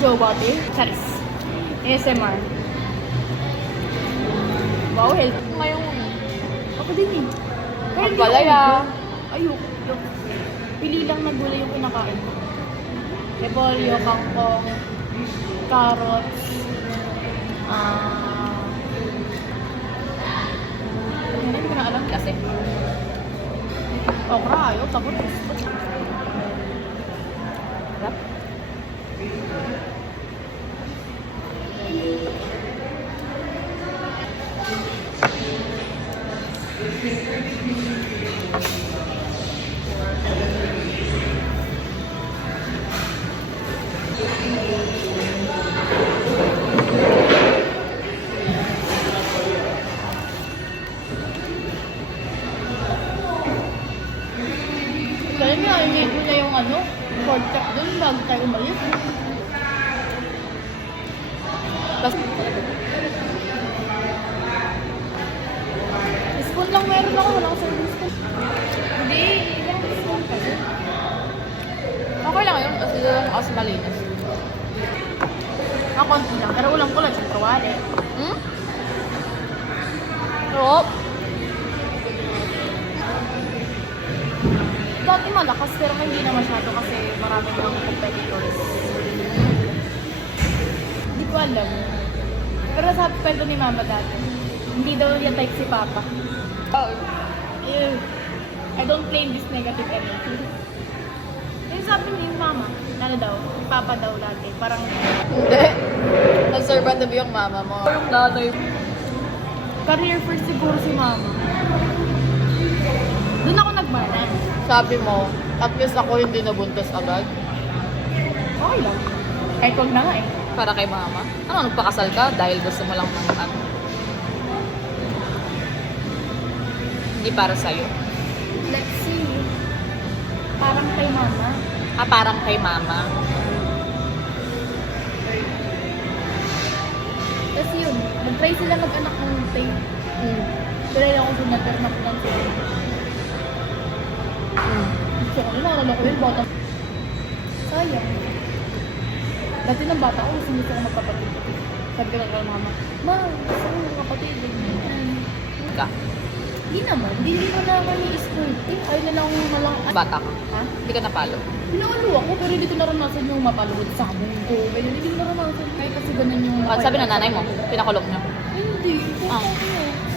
jowa, te. Charis. ASMR. Wow, healthy ngayon. Ako din eh. Pero Ang hindi palaya. ako- Ayoko. Pili lang na gulay yung kinakain ko. Repolyo, kangkong, carrots, hindi ko na alam kasi. Okra, ayaw, tapos. Sarap. Kaya nga, i-made mo na yung pork chop dun bago tayo umalis. Tapos, Spoon lang meron ako, walang serving spoon. Hindi, ibang spoon kasi. okay lang yun. Kasi doon ako sa malinis. Konti lang, pero ulam ko lang, siyempre wali. Hmm? Oo. Dati malakas, pero hindi na masyado kasi marami ng competitors. Hindi ko alam. Pero sabi kwento ni mama dati, hindi daw niya type si papa. Oh. Ew. I don't claim this negative energy. Yung sabi ni mama, daw, si papa daw lagi, parang Hindi. Conservative yung mama mo. Yung nanay mo. career first siguro si mama. Doon ako nagmana. Sabi mo, at least ako hindi nabuntis agad. Okay lang. Kahit wag na nga eh. Para kay mama. Ano, nagpakasal ka dahil gusto mo lang ng hindi para sa'yo. Let's see. Parang kay mama. Ah, parang kay mama. Kasi yun, nag-try sila mag-anak ng tape. Try lang ako doon, nag-anak lang sila. Gusto ko nila, nalala ko yun, bata. Sayang. Dati ng bata ko, gusto ko magkapatid. Sabi ko lang kay mama, Ma, gusto ko magkapatid. Ka. Hindi naman, hindi mo naman i-skirt. Ay na lang Bata ka. Ha? Hindi ka napalo. Pinalo ako, pero hindi ko naranasan yung mapalugod sa amin ko. Kaya hindi ko naranasan. Kahit kasi ganun yung... Sabi ng nanay mo, pinakulong niya. Hindi. Ah. Ano?